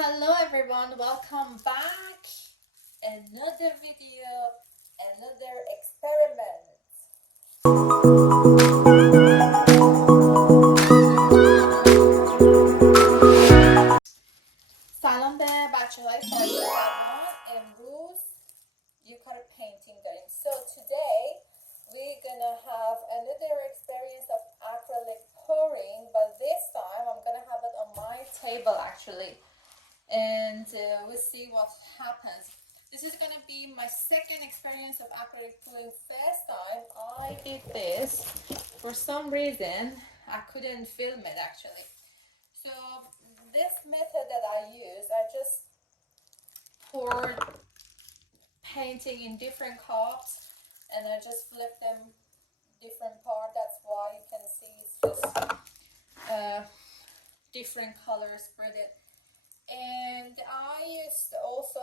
Hello everyone, welcome back. Another video, another experiment. سلام به بچه های خارج زبان. امروز یه کار painting داریم. So today we're gonna have another experience of acrylic pouring, but this time I'm gonna have it on my table actually. And we'll see what happens. This is going to be my second experience of acrylic pouring. First time I did this, for some reason I couldn't film it actually. So this method that I use, I just poured painting in different cups and I just flip them different part. That's why you can see it's just different colors spread it. And I used also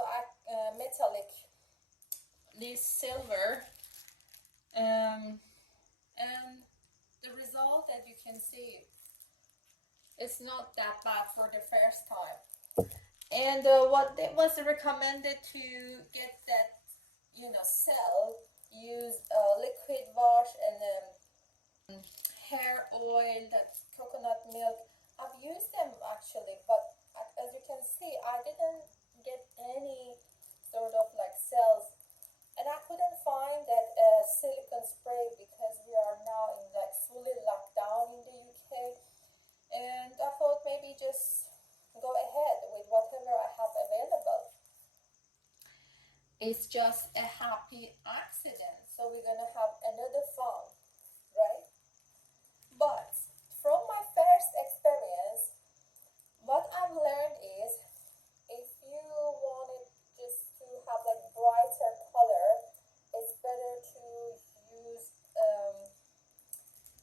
metallic, this silver, and the result that you can see, it's not that bad for the first time. And what it was recommended to get that, cell, use liquid wash and hair oil, that coconut milk. I've used them actually, but as you can see, I didn't get any sort of like cells, and I couldn't find that silicone spray because we are now in like fully locked down in the UK, and I thought maybe just go ahead with whatever I have available. It's just a happy accident, so we're gonna have another fun, right? But from my first experience, what I've learned is, if you wanted just to have like brighter color, it's better to use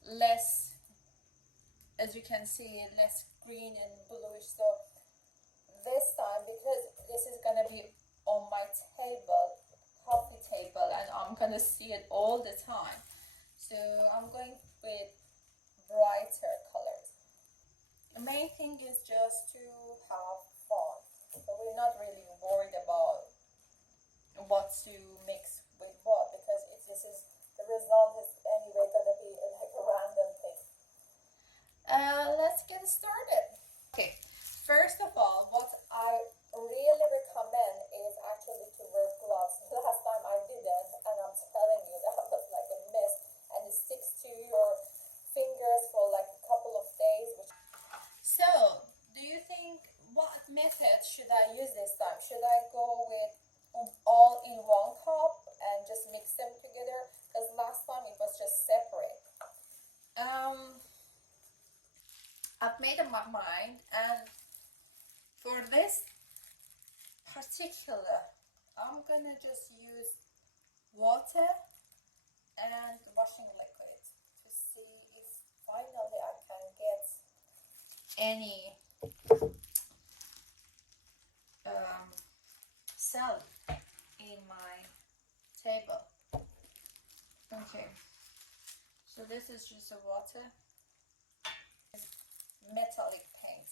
less, as you can see, less green and bluish. So this time, because this is gonna be on my table, coffee table, and I'm gonna see it all the time, so I'm going with brighter colors. The main thing is just to have fun. So we're not really worried about what to mix with what, because if this is the result, is anyway gonna be like a random thing. Let's get started. Okay, first of all, what I really recommend is actually to wear gloves. Last time I didn't, and I'm telling you, that was like a mess, and it sticks to your fingers for like a couple of days. So, do you think, what method should I use this time? Should I go with all in one cup and just mix them together? Because last time it was just separate. I've made up my mind, and for this particular, I'm gonna just use water and washing liquid to see if finally I can get any cell in my table. Okay, so this is just a water, metallic paint.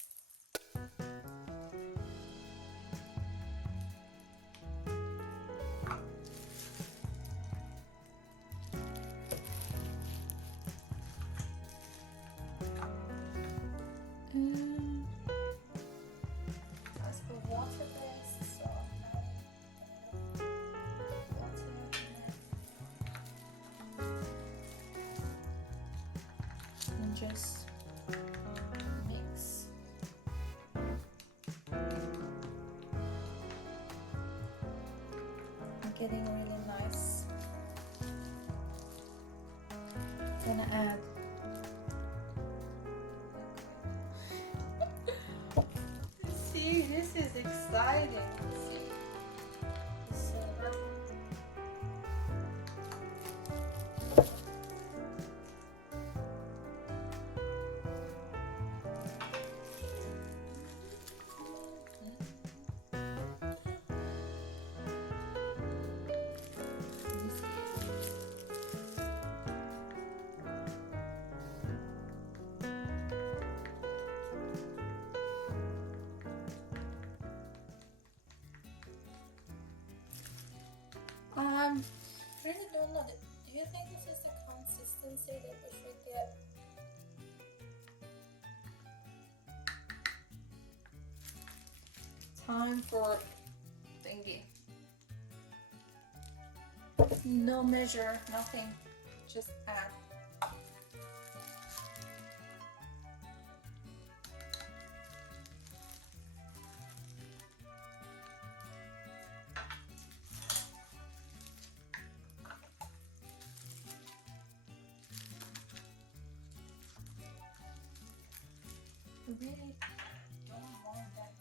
That's the water base, so water and just mix. I'm getting really nice. Gonna add see, this is exciting. See. So you think this is the consistency that we should get? Time for thingy. No measure, nothing. Just add. Really don't want that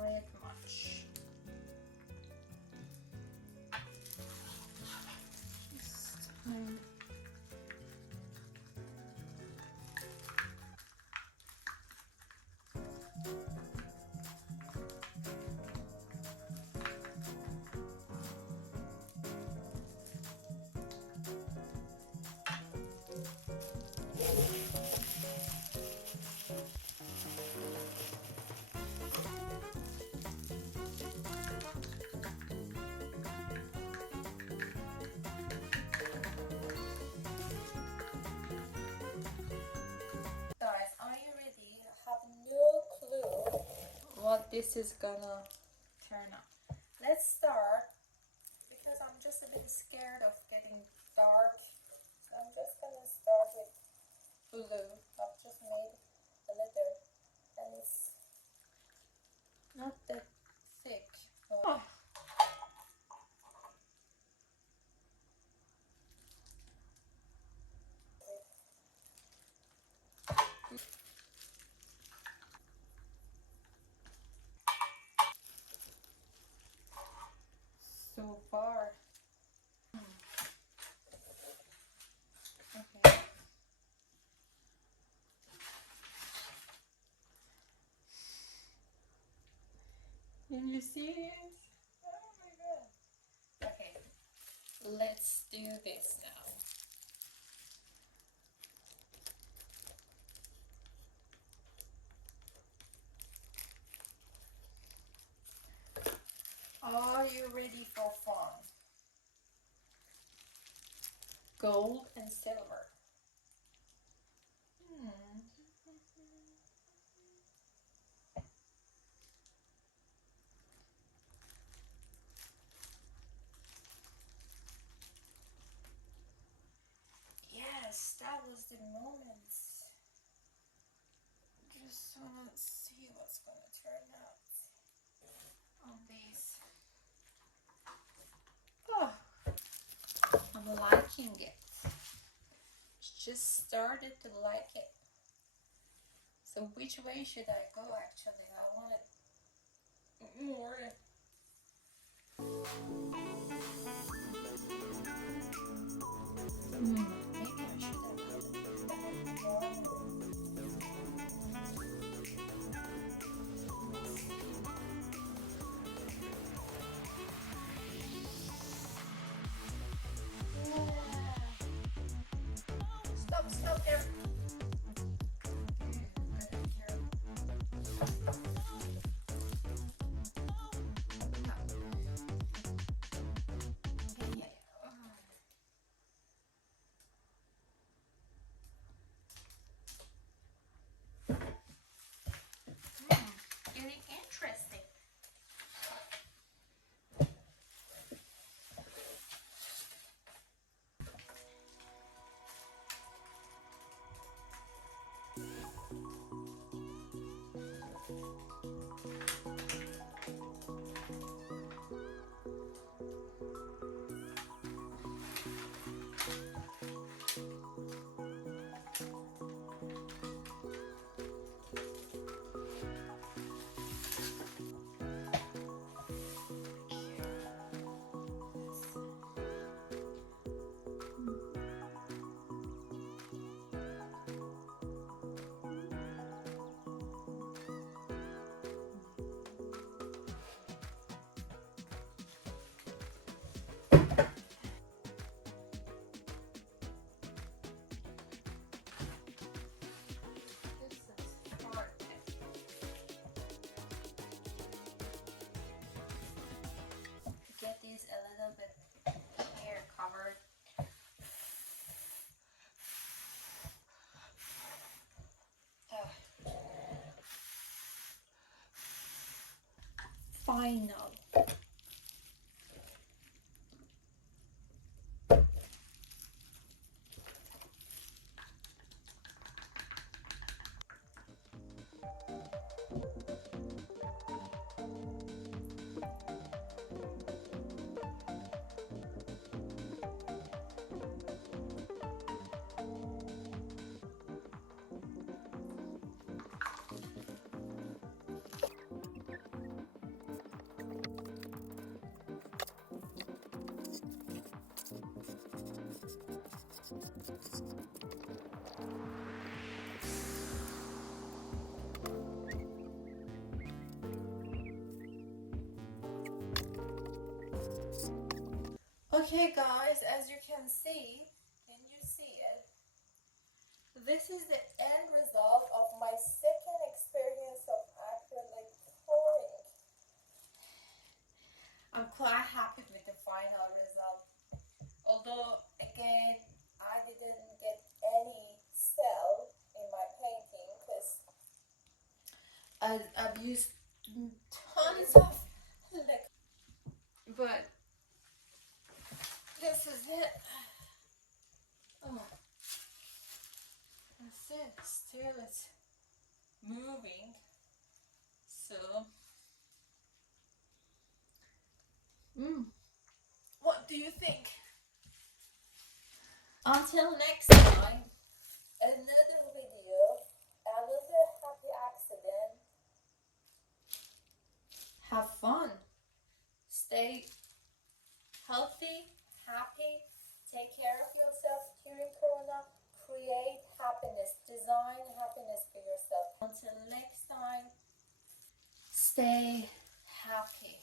red much. This time. What this is gonna turn out. Let's start, because I'm just a bit scared of getting dark, so I'm just gonna start with blue. I've just made a letter and it's not that thick. Oh. So far. Okay. Can you see it? Oh my god. Okay. Let's do this now. Are you ready for fun? Gold and silver. Yes, that was the moment. Just wanna see what's gonna turn out on these. Oh, I'm liking it. Just started to like it. So which way should I go actually? I want it more. Maybe I should have done it more. Stop there. Getting interesting. final. Okay guys, as you can see it? This is the end result of my second experience of acrylic pouring. I'm quite happy with the final result. Although again, I didn't get any cell in my painting because I've used tons of liquid. But this is it. Oh, that's it. Still it's moving. So, what do you think? Until next time, another video, another happy accident. Have fun. Stay healthy, happy. Take care of yourself during Corona. Create happiness. Design happiness for yourself. Until next time, stay happy.